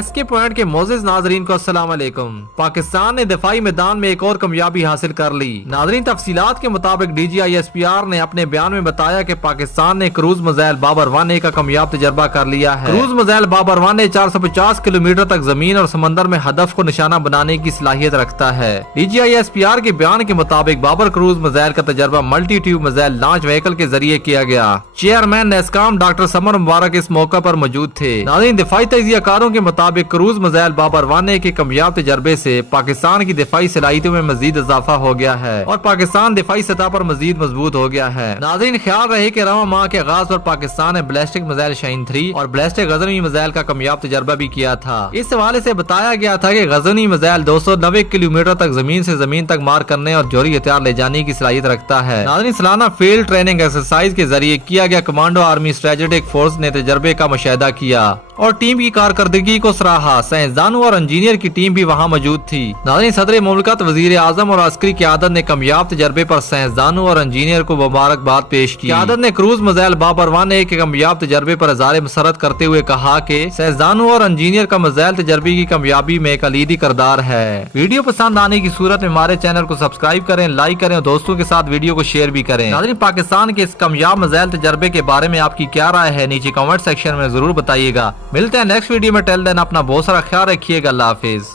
SK point के मोजिज नाजरीन को अस्सलाम वालेकुम। पाकिस्तान ने दिफाई मैदान में एक और कामयाबी हासिल कर ली। नाजरीन, तफसीलात के मुताबिक DGISPR ने अपने बयान में बताया कि पाकिस्तान ने क्रूज मिसाइल बाबर 1A का कामयाब तजर्बा कर लिया है। Cruise missile Babar 1A 450 kilometre तक जमीन और समंदर में हदफ को निशाना बनाने की सलाहियत रखता है। DGISPR के बयान के मुताबिक बाबर क्रूज मिसाइल का तजर्बा multi tube missile launch vehicle के जरिए किया गया। चेयरमैन नेस्कॉम डॉक्टर समर मुबारक इस मौका पर मौजूद थे। नाज़रीन, दिफाई तजियाकारों के मुताबिक क्रूज मिसाइल बाबर 1A के कामयाब तजर्बे से पाकिस्तान की दिफाई सलाहियतों में मजीद इजाफा हो गया है और पाकिस्तान दिफाई सतह पर मजीद मजबूत हो गया है। नाज़रीन, ख्याल रहे कि रवां माह के आगाज पर पाकिस्तान ने बैलिस्टिक मिसाइल शाहीन 3 और बैलिस्टिक गजनवी मिसाइल का कामयाब तजर्बा भी किया था। इस हवाले से बताया गया था कि गजनवी मिसाइल 290 किलोमीटर तक जमीन से जमीन तक मार करने और जोरी हथियार ले जाने की सलाहियत रखता है। नाज़रीन, सालाना फील्ड ट्रेनिंग एक्सरसाइज के जरिए किया गया कमांडो आर्मी स्ट्रेटेजिक फोर्स ने तजर्बे का मुशाहिदा किया और टीम की कारकर्दगी को सराहा। साइंसदानों और इंजीनियर की टीम भी वहाँ मौजूद थी। नाज़रीन, सदर मुमलिकत, वजीर आजम और अस्करी क़यादत ने कामयाब तजर्बे पर साइंसदानों और इंजीनियर को मुबारकबाद पेश की। क़यादत ने क्रूज मिसाइल बाबर 1A के कामयाब तजर्बे पर इज़हार मसरत करते हुए कहा कि साइंसदानों और इंजीनियर का मिसाइल तजर्बे की कामयाबी में कलीदी किरदार है। वीडियो पसंद आने की सूरत में हमारे चैनल को सब्सक्राइब करें, लाइक करें और दोस्तों के साथ वीडियो को शेयर भी करें। नाज़रीन, पाकिस्तान के इस कामयाब मिसाइल तजर्बे के बारे में आपकी क्या राय है, नीचे कमेंट सेक्शन में जरूर बताइएगा। मिलते हैं नेक्स्ट वीडियो में। टिल देन अपना बहुत सारा ख्याल रखिएगा। अल्लाह हाफिज।